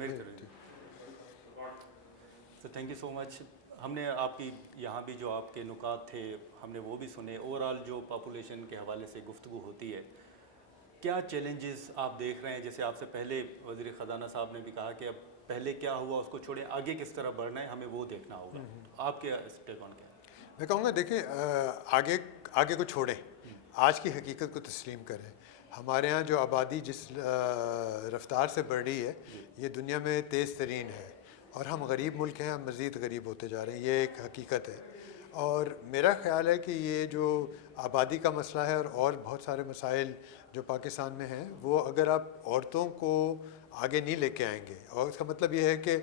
میری طرف sir thank you so مچ. ہم نے آپ کی یہاں بھی جو آپ کے نکات تھے ہم نے وہ بھی سنے. اوور آل جو پاپولیشن کے حوالے سے گفتگو ہوتی ہے, کیا چیلنجز آپ دیکھ رہے ہیں؟ جیسے آپ سے پہلے وزیر خزانہ صاحب نے بھی کہا کہ اب پہلے کیا ہوا اس کو چھوڑیں, آگے کس طرح بڑھنا ہے ہمیں وہ دیکھنا ہوگا. آپ کے اسٹیک آن کیا ہے؟ میں کہوں گا دیکھیں آگے کو چھوڑیں, آج کی حقیقت کو تسلیم کریں. ہمارے ہاں جو آبادی جس رفتار سے بڑھ رہی ہے یہ دنیا میں تیز ترین ہے, اور ہم غریب ملک ہیں, ہم مزید غریب ہوتے جا رہے ہیں, یہ ایک حقیقت ہے. اور میرا خیال ہے کہ یہ جو آبادی کا مسئلہ ہے اور بہت سارے مسائل جو پاکستان میں ہیں, وہ اگر آپ عورتوں کو آگے نہیں لے کے آئیں گے, اور اس کا مطلب یہ ہے کہ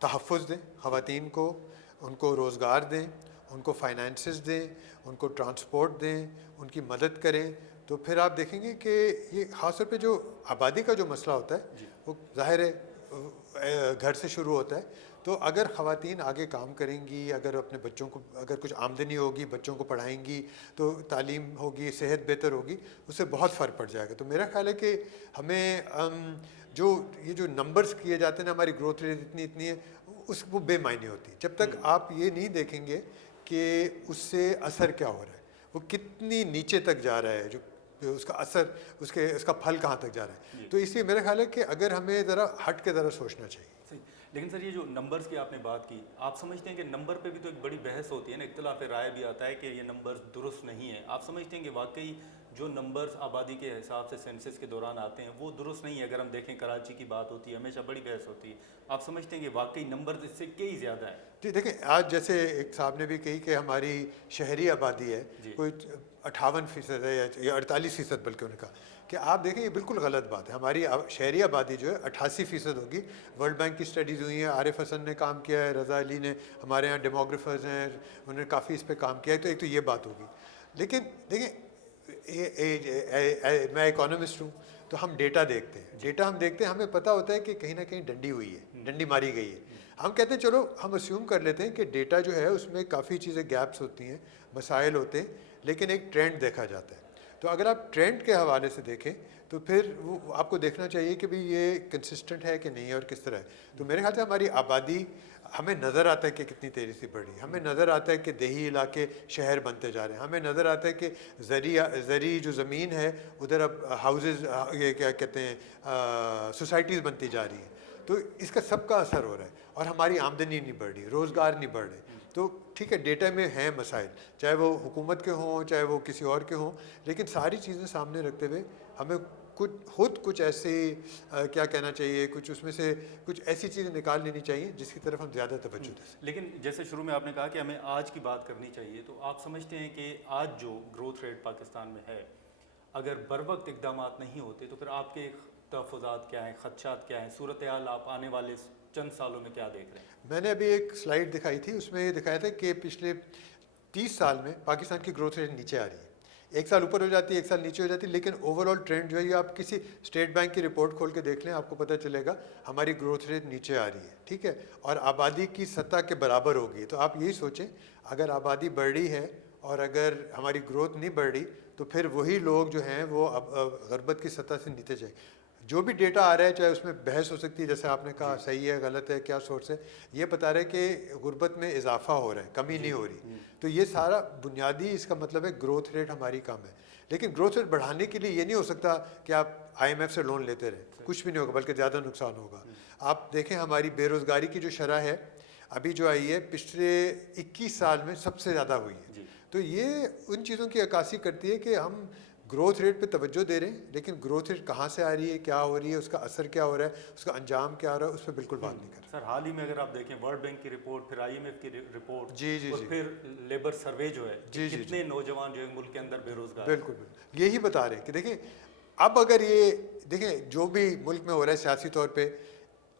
تحفظ دیں خواتین کو, ان کو روزگار دیں, ان کو فائنانسز دیں, ان کو ٹرانسپورٹ دیں, ان کی مدد کریں, تو پھر آپ دیکھیں گے کہ یہ خاص طور پہ جو آبادی کا جو مسئلہ ہوتا ہے وہ ظاہر ہے گھر سے شروع ہوتا ہے. تو اگر خواتین آگے کام کریں گی, اگر اپنے بچوں کو اگر کچھ آمدنی ہوگی, بچوں کو پڑھائیں گی, تو تعلیم ہوگی, صحت بہتر ہوگی, اس سے بہت فرق پڑ جائے گا. تو میرا خیال ہے کہ ہمیں یہ جو نمبرز کیے جاتے ہیں نا, ہماری گروتھ ریٹ اتنی ہے, وہ بے معنی ہوتی ہے جب تک آپ یہ نہیں دیکھیں گے کہ اس سے اثر کیا ہو رہا ہے, وہ کتنی نیچے تک جا رہا ہے, جو اس کا اثر اس کا پھل کہاں تک جا رہا ہے. تو اس لیے میرا خیال ہے کہ اگر ہمیں ذرا ہٹ کے ذرا سوچنا چاہیے. لیکن سر یہ جو نمبرز کی آپ نے بات کی, آپ سمجھتے ہیں کہ نمبر پہ بھی تو ایک بڑی بحث ہوتی ہے نا, اختلاف رائے بھی آتا ہے کہ یہ نمبرز درست نہیں ہیں. آپ سمجھتے ہیں کہ واقعی جو نمبرز آبادی کے حساب سے سینسس کے دوران آتے ہیں وہ درست نہیں ہے؟ اگر ہم دیکھیں کراچی کی بات ہوتی ہے, ہمیشہ بڑی بحث ہوتی ہے. آپ سمجھتے ہیں کہ واقعی نمبرز اس سے کئی زیادہ ہیں؟ جی دیکھیں, آج جیسے ایک صاحب نے بھی کہی کہ ہماری شہری آبادی ہے کوئی 58% ہے یا 48% بلکہ انہوں نے کہا کہ آپ دیکھیں یہ بالکل غلط بات ہے. ہماری شہری آبادی جو ہے 88% ہوگی. ورلڈ بینک کی اسٹڈیز ہوئی ہیں, عارف حسن نے کام کیا ہے, رضا علی نے, ہمارے یہاں ڈیموگرافرز ہیں, انہوں نے کافی اس پہ کام کیا ہے. تو ایک تو یہ بات ہوگی. لیکن دیکھیں میں اکانومسٹ ہوں, تو ہم ڈیٹا دیکھتے ہیں, ڈیٹا ہم دیکھتے ہیں, ہمیں پتہ ہوتا ہے کہ کہیں نہ کہیں ڈنڈی ہوئی ہے, ڈنڈی ماری گئی ہے. ہم کہتے ہیں چلو ہم اسیوم کر لیتے ہیں کہ ڈیٹا جو ہے اس میں کافی چیزیں گیپس ہوتی ہیں, مسائل ہوتے ہیں, لیکن ایک ٹرینڈ دیکھا جاتا ہے. تو اگر آپ ٹرینڈ کے حوالے سے دیکھیں تو پھر وہ آپ کو دیکھنا چاہیے کہ بھئی یہ کنسسٹنٹ ہے کہ نہیں ہے اور کس طرح ہے. تو میرے خیال سے ہماری آبادی ہمیں نظر آتا ہے کہ کتنی تیزی سے بڑھی, ہمیں نظر آتا ہے کہ دیہی علاقے شہر بنتے جا رہے ہیں, ہمیں نظر آتا ہے کہ زرعی جو زمین ہے ادھر اب ہاؤزز, یہ کیا کہتے ہیں, سوسائٹیز بنتی جا رہی ہیں. تو اس کا سب کا اثر ہو رہا ہے, اور ہماری آمدنی نہیں بڑھ رہی, روزگار نہیں بڑھ رہے. تو ٹھیک ہے ڈیٹا میں ہیں مسائل, چاہے وہ حکومت کے ہوں چاہے وہ کسی اور کے ہوں, لیکن ساری چیزیں سامنے رکھتے ہوئے ہمیں کچھ ایسے کیا کہنا چاہیے, کچھ اس میں سے کچھ ایسی چیزیں نکال لینی چاہیے جس کی طرف ہم زیادہ توجہ دیں. لیکن جیسے شروع میں آپ نے کہا کہ ہمیں آج کی بات کرنی چاہیے, تو آپ سمجھتے ہیں کہ آج جو گروتھ ریٹ پاکستان میں ہے, اگر بر وقت اقدامات نہیں ہوتے تو پھر آپ کے تحفظات کیا ہیں, خدشات کیا ہیں, صورتحال آپ آنے والے چند سالوں میں کیا دیکھ رہے ہیں؟ میں نے ابھی ایک سلائیڈ دکھائی تھی, اس میں یہ دکھایا تھا کہ پچھلے 30 سال میں پاکستان کی گروتھ ریٹ نیچے آ رہی ہے. ایک سال اوپر ہو جاتی ہے, ایک سال نیچے ہو جاتی ہے, لیکن اوور آل ٹرینڈ جو ہے یہ آپ کسی اسٹیٹ بینک کی رپورٹ کھول کے دیکھ لیں, آپ کو پتہ چلے گا ہماری گروتھ ریٹ نیچے آ رہی ہے. ٹھیک ہے, اور آبادی کی سطح کے برابر ہوگی. تو آپ یہی سوچیں اگر آبادی بڑھ رہی ہے اور اگر ہماری گروتھ نہیں بڑھ رہی تو پھر وہی لوگ جو ہیں وہ غربت کی سطح سے نیچے جائیں. جو بھی ڈیٹا آ رہا ہے چاہے اس میں بحث ہو سکتی ہے, جیسے آپ نے کہا صحیح ہے غلط ہے کیا سورس ہے, یہ بتا رہے کہ غربت میں اضافہ ہو رہا ہے, کمی نہیں ہو رہی. تو یہ سارا بنیادی اس کا مطلب ہے گروتھ ریٹ ہماری کم ہے. لیکن گروتھ ریٹ بڑھانے کے لیے یہ نہیں ہو سکتا کہ آپ IMF سے لون لیتے رہیں, کچھ بھی نہیں ہوگا بلکہ زیادہ نقصان ہوگا. آپ دیکھیں ہماری بے روزگاری کی جو شرح ہے ابھی جو آئی ہے پچھلے 21 سال میں سب سے زیادہ ہوئی ہے. تو یہ ان چیزوں کی عکاسی کرتی ہے کہ ہم گروتھ ریٹ پہ توجہ دے رہے ہیں, لیکن گروتھ ریٹ کہاں سے آ رہی ہے, کیا ہو رہی ہے, اس کا اثر کیا ہو رہا ہے, اس کا انجام کیا ہو رہا ہے, اس پہ بالکل بات نہیں کر رہے. سر حال ہی میں اگر آپ دیکھیں ورلڈ بینک کی رپورٹ, پھر IMF کی رپورٹ, جی اور پھر لیبر سروے جو ہے, کتنے نوجوان جو ہے ملک کے اندر بے روزگار. بالکل بالکل یہی بتا رہے ہیں کہ دیکھیں اب اگر یہ دیکھیں جو بھی ملک میں ہو رہا ہے سیاسی طور پہ,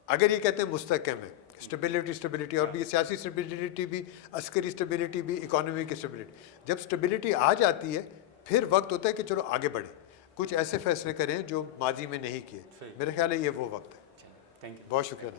اگر یہ کہتے ہیں مستحکم ہے, اسٹیبلٹی, اور بھی سیاسی اسٹیبلٹی بھی, عسکری اسٹیبلٹی بھی, اکانومی کی اسٹیبلٹی, جب اسٹیبلٹی آ جاتی ہے پھر وقت ہوتا ہے کہ چلو آگے بڑھیں, کچھ ایسے فیصلے کریں جو ماضی میں نہیں کیے. میرے خیال ہے یہ وہ وقت ہے. تھینک یو, بہت شکریہ.